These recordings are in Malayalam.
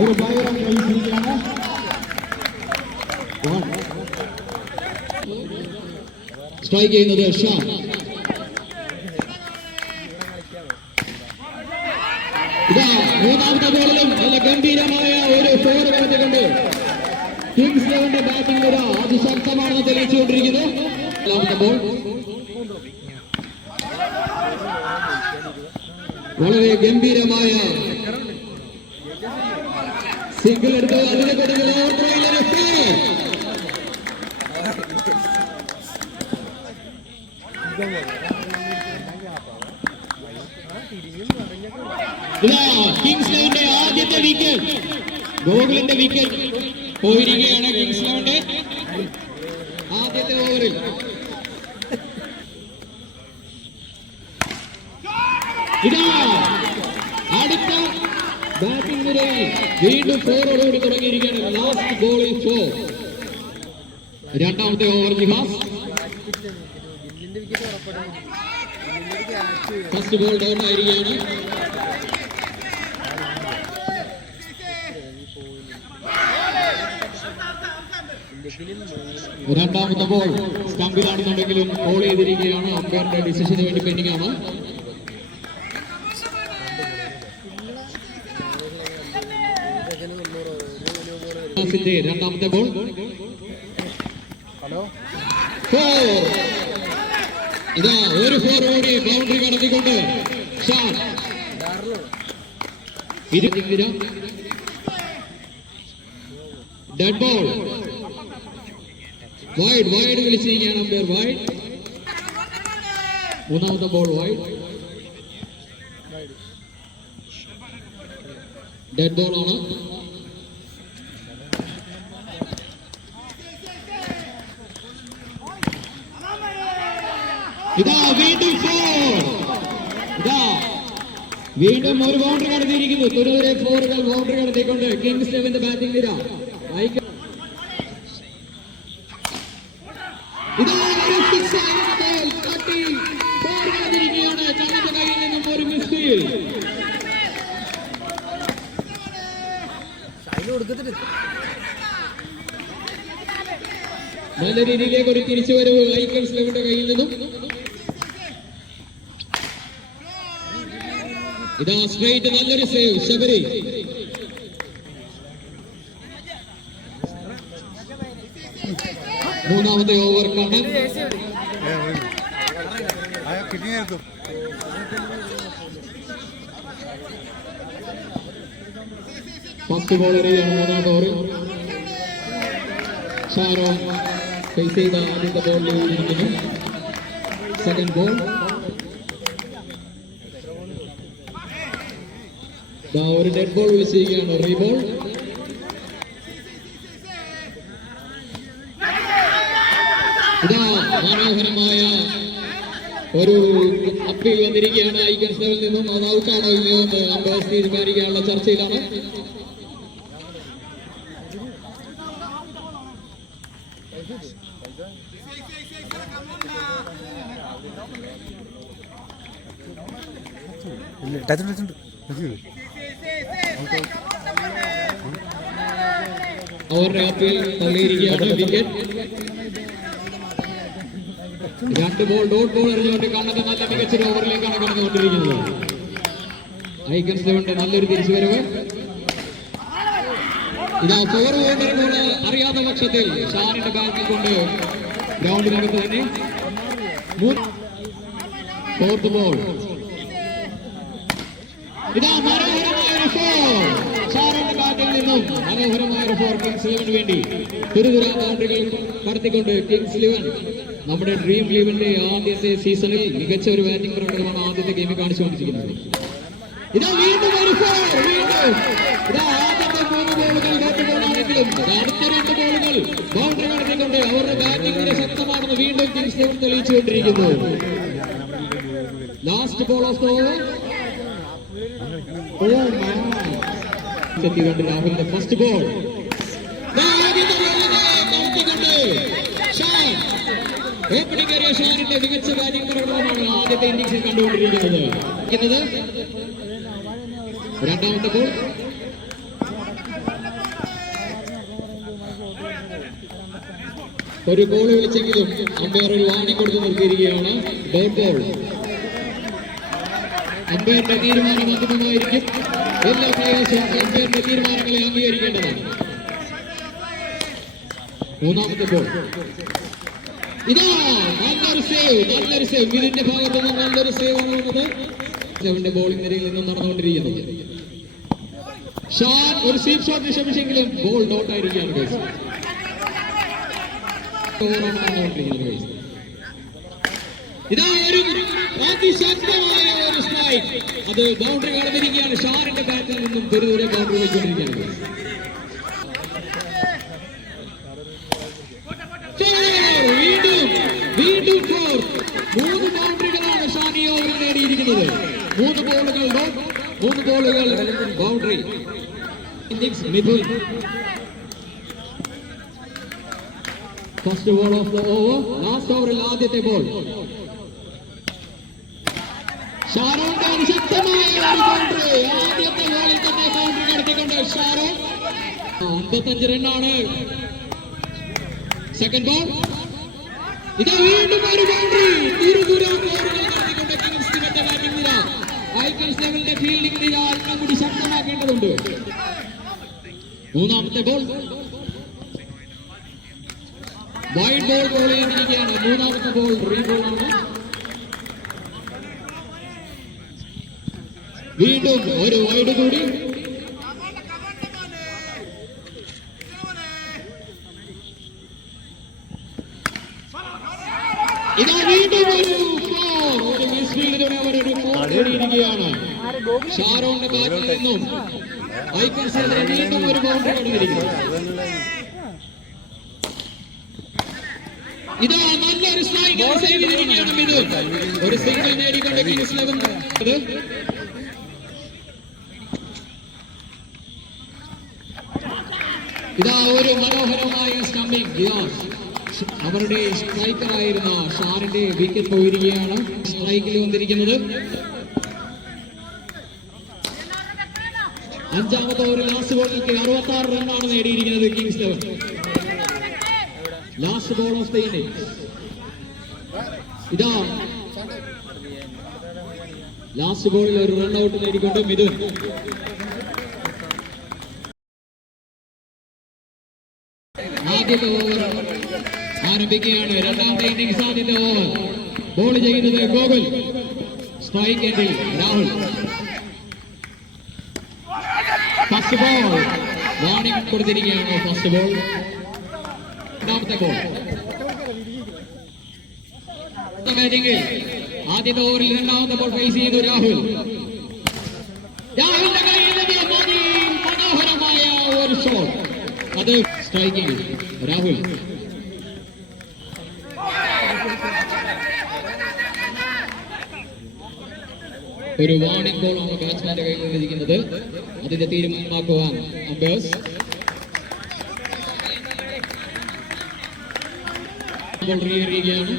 ഒരു പകരം കഴിച്ചിരിക്കുകയാണ്. സ്ട്രൈക്ക് ചെയ്യുന്നത് ഷാ. ഇതാ മൂന്നാമത്തെ ബോളിലും നല്ല ഗംഭീരമായ ഒരു ഫോർ കടത്തിക്കൊണ്ട് കിങ്സ് ഇലവന്റെ ബാറ്റിംഗ് നിര അതിശക്തമാണെന്ന് തെളിയിച്ചുകൊണ്ടിരിക്കുന്നു. രണ്ടാമത്തെ ബോൾ വളരെ ഗംഭീരമായ സിംഗിൾ എടുത്ത് അതിനെ കൊടുക്കുന്ന കിങ്സ് ഇലവന്റെ ആദ്യത്തെ വിക്കറ്റ്, ഗോകുലിന്റെ വിക്കറ്റ് പോയിരിക്കുകയാണ്. കിങ്സ് ഇലവന്റെ ആദ്യത്തെ ഓവറിൽ ഇതാ അടുത്ത ബാറ്റിംഗ് നിരയിൽ വീണ്ടും ഫോറോടുകൂടി തുടങ്ങിയിരിക്കുകയാണ്. Last ball is four. രണ്ടാമത്തെ over Jihas. First ball down ആയിരിക്കുകയാണ്. രണ്ടാമത്തെ ബോൾ സ്റ്റംപിലാണെന്നുണ്ടെങ്കിലും ബോൾ ചെയ്തിരിക്കുകയാണ്. അമ്പയറിന്റെ ഡിസിഷന് വേണ്ടി പെൻഡിംഗ് ആണ്. രണ്ടാമത്തെ ബോൾ ഇതാ ഒരു ഫോർ ഓടി ബൗണ്ടറി കടത്തിക്കൊണ്ട് ഡെഡ് ബോൾ. വൈഡ് വൈഡ് വിളിച്ചിരിക്കുകയാണ് അമ്പയർ. വൈഡ്. മൂന്നാമത്തെ ബോൾ വൈഡ്. ഡെഡ് ബോൾ ആണ്. ഇതാ വീണ്ടും ഫോർ. ഇതാ വീണ്ടും ഒരു ബൗണ്ടറി കടത്തിയിരിക്കുന്നു. തുരുതുരെ ഫോറുകൾ ബൗണ്ടറി കടത്തിക്കൊണ്ട് കിങ്സ് ഇലവന്റെ ബാറ്റിംഗ് നിര. ഇതാ കയ്യിൽ നിന്നും ഒരു മിസ്റ്റേക്ക്. നല്ല രീതിയിലേക്ക് ഒരു തിരിച്ചുവരവ് കിങ്സ് ഇലവന്റെ കയ്യിൽ നിന്നും. ഇതാ സ്ട്രൈറ്റ് നല്ലൊരു സേവ് ശബരി. മൂന്നാമത്തെ ഓവർ കണ്ണൻ. ഫസ്റ്റ് ബോൾ എറിയാണ് മൂന്നാമത്തെ ഓവറിൽ. ഷാരോൺ ഫേസ് ചെയ്ത ആദ്യത്തെ ബോളിൽ ഇരിക്കുന്നു. സെക്കൻഡ് ബോൾ ഒരു ഡെഡ് ബോൾ വിളിച്ചിരിക്കുകയാണ്. റീബോൾ. ഇതാ മനോഹരമായ ഒരു അപ്പീൽ വന്നിരിക്കുകയാണ് ഐക്യൻസ് ലെവലിൽ നിന്നും. അത് ഔട്ടാണോ ഇല്ലയോ എന്ന് അമ്പയർ തീരുമാനിക്കാനുള്ള ചർച്ചയിലാണ്. അവരുടെ അപ്പീൽ തള്ളിയിരിക്കുകയാണ്. വിക്കറ്റ്. രണ്ട് ബോൾ ഡോട്ട് ബോൾ എറിഞ്ഞുകൊണ്ട് കണ്ണന്റെ നല്ല മികച്ചൊരു ഓവറിലേക്കാണ് കടന്നുകൊണ്ടിരിക്കുന്നത്. ഐക്കൻസ് ലെവന്റെ നല്ലൊരു തിരിച്ചുവരവ്. ഇതാ ഫോർ ബോളറിനുള്ള അറിയാത്ത പക്ഷത്തിൽ ഷാനിന്റെ ബാറ്റിൽ കൊണ്ട് ഗ്രൗണ്ടിനകത്ത് തന്നെ. Fourth ball. ഇതാ മനോഹരമായ ഒരു ഫോർ ഷാനിന്റെ ബാറ്റിൽ നിന്നും. മനോഹരമായ ഒരു ഫോർ കിങ്സ് ഇലവന് വേണ്ടി. തുരുതുര ബൗണ്ടറികൾ കടത്തിക്കൊണ്ട് കിങ്സ് ഇലവൻ നമ്മുടെ ഡ്രീം ലീവിന്റെ ആദ്യത്തെ സീസണിൽ മികച്ച ഒരു ബാറ്റിംഗ് പ്രകടനമാണ് ആദ്യത്തെ ഗെയിമിൽ കാണിച്ചുകൊണ്ടിരിക്കുന്നത്. ഇതാ വീണ്ടും ഒരു ഫോർ. വീണ്ടും ഇതാ ആദ്യത്തെ 3 ബോളുകൾ ഡോട്ട് ബോളാണെങ്കിലും അടുത്ത 2 ബോളുകൾ ബൗണ്ടറി കടത്തിക്കൊണ്ട് അവരുടെ ബാറ്റിംഗിന്റെ ശക്തമാണെന്ന് വീണ്ടും കിങ്സ് ഇലവൻ തെളിയിച്ചുകൊണ്ടിരിക്കുന്നു. Last ball of the over. രാഹുലിന്റെ ഫസ്റ്റ് ബോൾ. ഓപ്പണിംഗ് ഏരിയ ഷാനിന്റെ മികച്ച ബാറ്റിംഗ് പ്രകടനമാണ് ആദ്യത്തെ ഇന്നിംഗ്സിൽ കണ്ടുകൊണ്ടിരിക്കുന്നത്. രണ്ടാമത്തെ ബോൾ ഒരു ബോൾ വിളിച്ചെങ്കിലും അമ്പയർ ഒരു വാണിംഗ് കൊടുത്ത് നിർത്തിയിരിക്കുകയാണ്. Dot ball. അമ്പയറിന്റെ തീരുമാനം അന്തിമമായിരിക്കും. എല്ലാ പ്ലേയേഴ്സും അമ്പയറിന്റെ തീരുമാനങ്ങളെ അംഗീകരിക്കേണ്ടതാണ്. മൂന്നാമത്തെ ബോൾ. ഇതാ നല്ലൊരു സേവ് ഇതിന്റെ ഭാഗത്തു നിന്ന് നല്ലൊരു സേവ് ആണ് വന്നത്. അവന്റെ ബോളിംഗ് നിരയിൽ നിന്നും നടന്നുകൊണ്ടിരിക്കുന്നത്. ഷാൻ ഒരു സ്വീപ് ഷോട്ട് ശ്രമിച്ചെങ്കിലും ബോൾ ഡോട്ട് ആയിരിക്കുകയാണ്. ഇതാ ഒരു അതിശക്തമായ ഒരു സ്ട്രൈക്ക്. അത് ബൗണ്ടറി കടന്നിരിക്കുകയാണ്. ഷാറിന്റെ ബാറ്റിൽ നിന്നും ദൂരെ ബൗണ്ടറി വെച്ചുകൊണ്ടിരിക്കുകയാണ്. വീണ്ടും 4. 3 ബൗണ്ടറികളാണ് ഷാൻ ഈ ഓവറിൽ നേടിയിരിക്കുന്നത്. 3 ബോളുകൾ ഡോട്ട്, 3 ബോളുകൾ boundary. Mithun first ball of the over. ലാസ്റ്റ് ഓവറിൽ ആദ്യത്തെ ബോൾ. ഷാരോന്റെ അതിശക്തമായ ഒരു ബൗണ്ടറി. ആദ്യത്തെ ബോളിൽ തന്നെ ബൗണ്ടറി കടത്തിക്കൊണ്ട് ഷാരോൺ 55 റണ്ണാണ്. Second ball. ഇതാ വീണ്ടും ഒരു ബൗണ്ടറി. ദൂരം ബോളുകൾ കടത്തിക്കൊണ്ട് കിങ്സ് ഇവന്റെ ബാറ്റിംഗ് നിര. ഐക്കൺസ് ലെവലിന്റെ ഫീൽഡിംഗ് നിര അല്പം കൂടി ശക്തമാക്കേണ്ടതുണ്ട്. മൂന്നാമത്തെ ബോൾ. വൈഡ് ബോൾ ബോൾ ചെയ്തിരിക്കുകയാണ്. മൂന്നാമത്തെ ബോൾ റീബോളാണ്. വീണ്ടും ഒരു വൈഡ് കൂടി. ഇതാ വീണ്ടും ഒരു മിസ്ഫീൽഡിലൂടെ അവർ ഒരു ഫോർ നേടിയിരിക്കുകയാണ്. ഷാരോന്റെ ബാറ്റിൽ നിന്നും ഐക്കൺസ് വീണ്ടും ഒരു ബൗണ്ടറി കടന്നിരിക്കുന്നു. ഇതാ നല്ലൊരു സ്ട്രൈക്ക് സേവ് ചെയ്തിരിക്കുകയാണ് മിഥുൻ. ഒരു സിംഗിൾ നേടിക്കൊണ്ട് കിങ്സ് 11. ഇതാ ഒരു മനോഹരമായ സ്റ്റമ്പിംഗ്. ഗ്യാസ് അവരുടെ സ്ട്രൈക്കറായിരുന്ന ഷാറിന്റെ വിക്കറ്റ് പോയിരിക്കുകയാണ്. സ്ട്രൈക്കിൽ വന്നിരിക്കുന്നത്. അഞ്ചാമത്തെ ഓവർ ലാസ്റ്റ് ബോളിലേക്ക് 66 റണ്ണാണ് നേടിയിരിക്കുന്നത് kings 11. Last ball of the innings. ഇതാ ലാസ്റ്റ് ബോളിൽ ഒരു റൺ ഔട്ട് നേടിക്കൊണ്ട് മിഥുൻ. ആദ്യത്തെ ഓവർ ആരംഭിക്കുകയാണ്. രണ്ടാമത്തെ ഇന്നിംഗ്സ് ആദ്യത്തെ ഓവർ. ബോൾ ചെയ്യുന്നത് ഗോകുൽ. സ്ട്രൈക്ക് എൻഡിൽ രാഹുൽ. ഫസ്റ്റ് ബോൾ വാർണിംഗ് കൊടുത്തിരിക്കുകയാണ്. First ball. രണ്ടാമത്തെ ബോൾ. ബാറ്റിംഗിൽ ആദ്യത്തെ ഓവറിൽ രണ്ടാമത്തെ ബോൾ ഫേസ് ചെയ്യുന്നു രാഹുൽ. രാഹുലിന്റെ കയ്യിൽ മനോഹരമായ ഒരു ഷോട്ട്. അത് സ്ട്രൈക്കിംഗ് രാഹുൽ. ഒരു വാർണിംഗ് ബോളാണ് ബാറ്റ്സ്മാന്റെ കയ്യിൽ നിന്നിരിക്കുന്നത്. അതിന്റെ തീരുമാനമാക്കുവാൻ അമ്പേഴ്സ്. ബോൾ റീഎറിയുകയാണ്.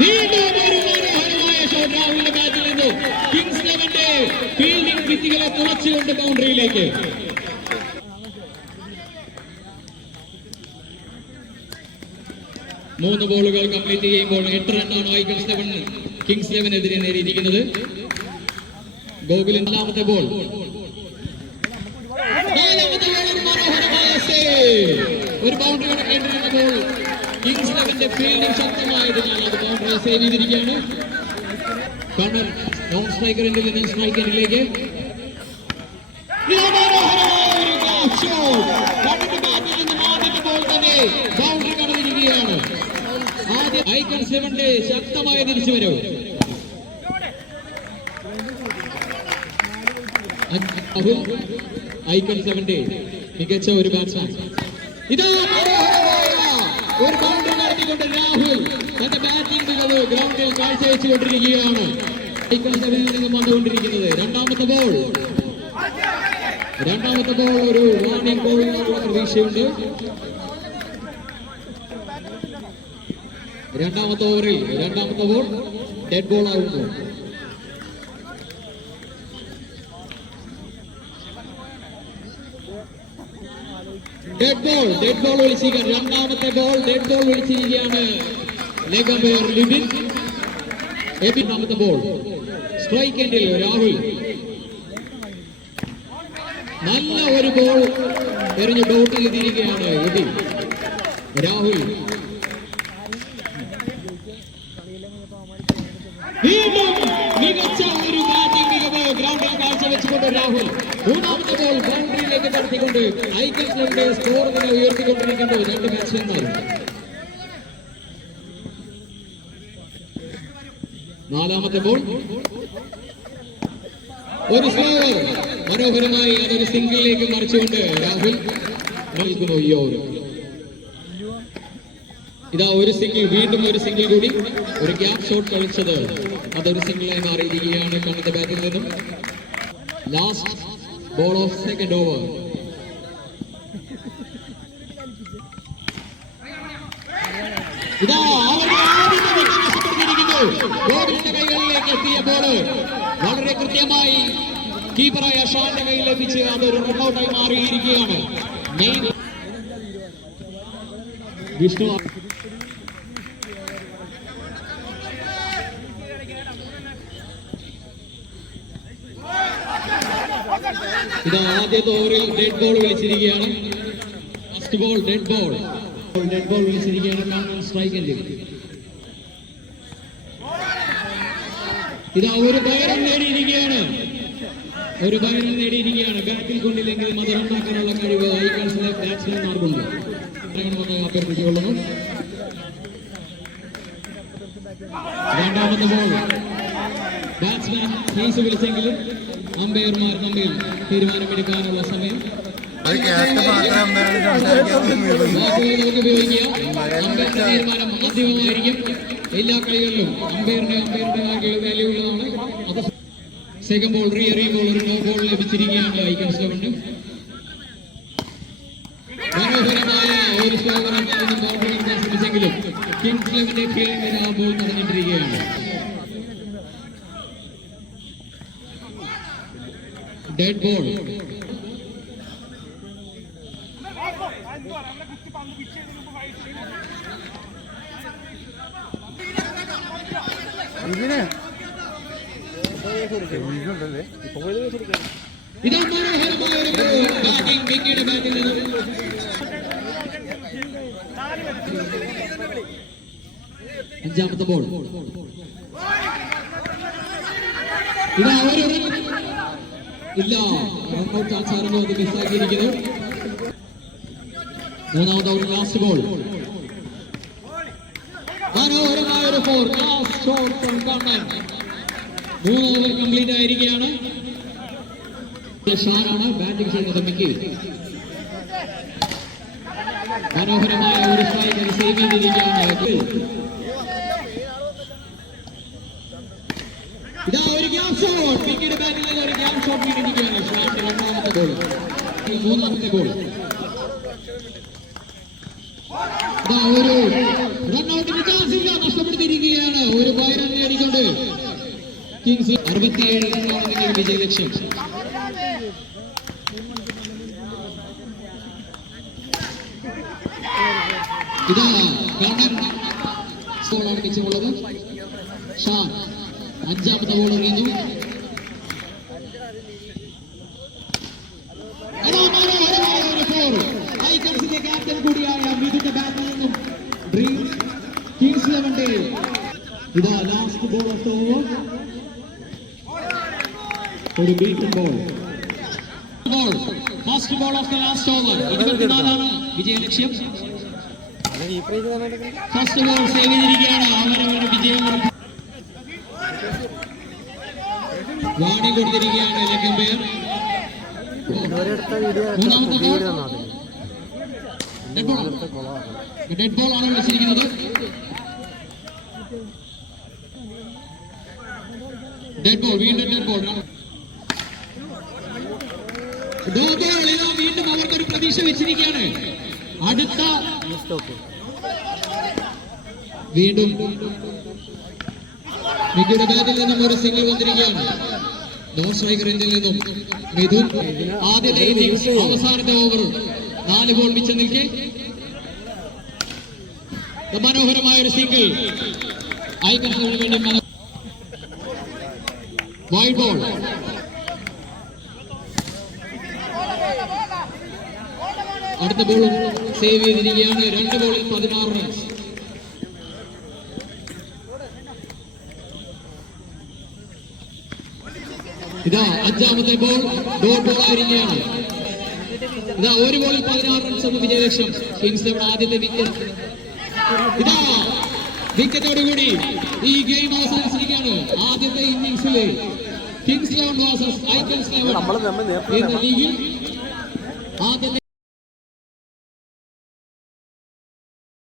വീണ്ടും ഒരു മനോഹരമായ ഷോട്ട് രാഹുലിന്റെ ബാറ്റിൽ നിന്നും. കിങ്സ് 11ന്റെ ഫീൽഡിംഗ് ഭിത്തികളെ തുളച്ചുകൊണ്ട് ബൗണ്ടറിയിലേക്ക്. മൂന്ന് ബോളുകൾ കംപ്ലീറ്റ് ചെയ്യുമ്പോൾ 8 റണ്ണാണ് ഐക്കൺസ് 11 കിങ്സ് 11 നേടിയിരിക്കുന്നത്. ഗോകുലിന്റെ നാലാമത്തെ ബോൾ. ഒരു ബൗണ്ടറി കടക്കേണ്ടിരുന്ന ബോൾ കിങ്സ് 11ന്റെ ഫീൽഡിംഗ് ശക്തമായതിനാൽ അത് ബൗണ്ടറി സേവ് ചെയ്തിരിക്കുകയാണ്. കോർണർ നോൺ സ്ട്രൈക്കർ എൻഡിൽ നിന്ന് സ്ട്രൈക്ക് എൻഡിലേക്ക്. ആദ്യത്തെ ബോൾ തന്നെ ബൗണ്ടറി കടന്നിരിക്കുകയാണ്. ആദ്യ ഐക്കൺസ് 11ന്റെ ശക്തമായ തിരിച്ചുവരവ്. ഐക്കൺസ് 11ന്റെ മികച്ച ഒരു ബാറ്റ്സ്മാൻ. ഇതാ ഒരു ബൗണ്ടറി നടത്തിക്കൊണ്ട് രാഹുൽ തന്റെ ബാറ്റിംഗ് മികവ് ഗ്രൗണ്ടിൽ കാഴ്ചവെച്ചുകൊണ്ടിരിക്കുകയാണ്. ഐക്കൺസ് 11ൽ നിന്നും വന്നുകൊണ്ടിരിക്കുന്നത്. രണ്ടാമത്തെ ബോൾ. രണ്ടാമത്തെ ബോൾ ഒരു വാർണിംഗ് ബോളിനുള്ള പ്രതീക്ഷയുണ്ട്. രണ്ടാമത്തെ ഓവറിൽ രണ്ടാമത്തെ ബോൾ ഡെഡ് ബോൾ ആകുന്നു. ഡെഡ് ബോൾ വിളിച്ചിരിക്കുകയാണ്. രണ്ടാമത്തെ ബോൾ ഡെഡ് ബോൾ വിളിച്ചിരിക്കുകയാണ് ലെഗ് അമ്പയർ ലിബിൻ. രണ്ടാമത്തെ ബോൾ സ്ട്രൈക്ക് എൻഡിൽ രാഹുൽ. നല്ല ഒരു ബോൾ എറിഞ്ഞ് ഡൗട്ട് ചെയ്തിരിക്കുകയാണ് എബിൻ. രാഹുൽ വീണ്ടും മികച്ച ഒരു ബാറ്റിംഗ് മികവ് ഗ്രൗണ്ടിൽ കാഴ്ചവെച്ചുകൊണ്ട് രാഹുൽ. മൂന്നാമത്തെ ബോൾ ബൗണ്ടറിയിലേക്ക് കടത്തിക്കൊണ്ട് ഐക്യത്തിന്റെ സ്കോർ തന്നെ ഉയർത്തിക്കൊണ്ടിരിക്കുന്നു രണ്ട് ബാറ്റ്സ്മാൻമാർ. നാലാമത്തെ ബോൾ ഒരു സ്ലോവർ മനോഹരമായി അതൊരു സിംഗിളിലേക്ക് മറിച്ചുകൊണ്ട് രാഹുൽ നൽകുന്നു ഈ ഓവർ. ഇതാ ഒരു സിംഗിൾ, വീണ്ടും ഒരു സിംഗിൾ കൂടി. ഒരു ഗ്യാപ് ഷോട്ട് കളിച്ചത് അതൊരു സിംഗിളായി മാറിയിരിക്കുകയാണ് കണ്ണന്റെ ബാറ്റിൽ നിന്നും. Last ball of second over. ഇതാ അവരുടെ ആദ്യത്തെ വിക്കറ്റ് നഷ്ടപ്പെടുത്തിയിരിക്കുന്നു. ഗോകുലിന്റെ കൈകളിലേക്ക് എത്തിയ ബോള് വളരെ കൃത്യമായി കീപ്പറായ ഷാന്റെ കയ്യിൽ എത്തിച്ച് അതൊരു റൺഔട്ടായി മാറിയിരിക്കുകയാണ്. വിഷ്ണു ഇതാ ആദ്യത്തെ ഓവറിൽ ഡെഡ് ബോൾ വിളിച്ചിരിക്കുകയാണ്. ഫസ്റ്റ് ബോൾ ഡെഡ് ബോൾ വിളിച്ചിരിക്കുകയാണ് സ്ട്രൈക്ക് എൻഡിൽ. ഇതാ ഒരു ബൈറൺ നേടിയിരിക്കുകയാണ്. ബാറ്റിൽ കൊണ്ടില്ലെങ്കിലും അത് റണ്ണാക്കാനുള്ള കഴിവ് ഐക്കൺസിലെ ബാറ്റ്സ്മാൻമാർക്കുണ്ട്. അഭ്യർത്ഥിച്ചുകൊള്ളുന്നു. രണ്ടാമത്തെ ബോൾ ബാറ്റ്സ്മാൻ ഫീസ് വിളിച്ചെങ്കിലും അമ്പയർമാർ തമ്മിൽ തീരുമാനമെടുക്കാനുള്ള സമയം ഉപയോഗിക്കുക. അമ്പയറിന്റെ തീരുമാനം അന്തിമമായിരിക്കും. എല്ലാ കളികളിലും അമ്പയറിന്റെ വാല്യൂ ഉള്ളതാണ്. അത് സെക്കൻഡ് ബോൾ എറിയുമ്പോൾ ഒരു നോ ബോൾ ലഭിച്ചിരിക്കുകയാണ് ഐക്കൺസ് ലെവലിന്. മനോഹരമായ ഒരു സ്ലോവർ ബൗണ്ടറി ശ്രമിച്ചെങ്കിലും കിങ്സ് ലെവന്റെ ഫീൽഡിൽ ആ ബോൾ തടഞ്ഞിട്ടിരിക്കുകയാണ്. ഡെഡ് ബോൾ ഇതാ മനോഹരമായ ബാറ്റിംഗ് വിക്കറ്റ് ബാറ്റിൽ നിന്നും. അഞ്ചാമത്തെ ബോൾ ഇതാ ഒരു ഇല്ല, റൺഔട്ട് ചാൻസ് ആയിരുന്നു, അത് മിസ്സാക്കിയിരിക്കുന്നു. മൂന്നാമത്തെ ഓവർ ലാസ്റ്റ് ബോൾ മനോഹരമായ ഒരു four last shot from Kannan. 3 over complete ആയിരിക്കുകയാണ്. ഷാനാണ് ബാറ്റിംഗ് ചെയ്യുന്നത്. മിക്കി മനോഹരമായ ഒരു സ്ട്രൈക്ക് സേവ് ചെയ്തിരിക്കുകയാണ്. ഇതാ ഒരു ഗ്യാപ് ഷോട്ട്, മിക്കിയുടെ ബാറ്റിൽ നിന്ന് ഒരു ഗ്യാപ് ഷോട്ട് വീണിരിക്കുകയാണ്. ഷാന്റെ രണ്ടാമത്തെ ബോൾ. മൂന്നാമത്തെ ബോൾ ഇതാ ഒരു റൺഔട്ടിന് ചാൻസ് ഇല്ല, നഷ്ടപ്പെടുത്തിയിരിക്കുകയാണ്. ഒരു ബൈറൺ നേടിക്കൊണ്ട് കിങ്സ് 67 റണ്ണാണ് നിങ്ങളുടെ വിജയലക്ഷ്യം. ഇതാ കണ്ണൻ ബോളാണ് മിച്ചമുള്ളത്. ഷാൻ അഞ്ചാമത്തെ ബോൾ എറിയുന്നു. ഐക്കൺസിന്റെ ക്യാപ്റ്റൻ കൂടിയായ മിഥുന്റെ ബാറ്റിൽ നിന്നും ഡ്രീം കിങ്സ് ലെവന്റെ ഇതാ last ball of the over. ഒരു beaten ball. First ball of the last over. 24 വിജയലക്ഷ്യം. ഫസ്റ്റ് ബോൾ സേവ് ചെയ്തിരിക്കുകയാണ്. അവരവരുടെ വിജയം വാണിംഗ് കൊടുത്തിരിക്കുകയാണ് ലെഗ് അമ്പയർ. മൂന്നാമത്തെ ബോൾ ഡെഡ് ബോൾ ആണ് വിളിച്ചിരിക്കുന്നത്. ഡെഡ് ബോൾ, വീണ്ടും ഡെഡ് ബോൾ. വീണ്ടും അവർക്കൊരു പ്രതീക്ഷ വെച്ചിരിക്കുകയാണ്. അടുത്ത വീണ്ടും മികയുടെ ബാറ്റിൽ നിന്നും ഒരു സിംഗിൾ വന്നിരിക്കുകയാണ്. നോൺ സ്ട്രൈക്കർ എൻഡിൽ നിന്നും മിഥുൻ. ആദ്യത്തെ ഇന്നിംഗ്സ് അവസാനത്തെ ഓവർ 4 ബോൾ മിച്ചം നിൽക്കെ മനോഹരമായ ഒരു സിംഗിൾ ഐക്കൺസിന് വേണ്ടി വൈഡ് ബോൾ. അടുത്ത ബോളും സേവ് ചെയ്തിരിക്കുകയാണ്. 2 ബോളിൽ 16 റൺസ്. ഇതാ 5ാമത്തെ ബോൾ ഡോട്ട് ബോൾ ആയിരിക്കുകയാണ്. ഇതാ 1 ബോളിൽ 16 റൺസ് എന്ന വിജയലക്ഷ്യം. കിങ്സ് ലെവൻ ആദ്യത്തെ വിക്കറ്റ്. ഇതാ വിക്കറ്റോടുകൂടി ഈ ഗെയിം അവസാനിച്ചിരിക്കുകയാണ്. ആദ്യത്തെ ഇന്നിംഗ്സിലെ kings eleven versus icons eleven എന്ന ലീഗിൽ ആദ്യത്തെ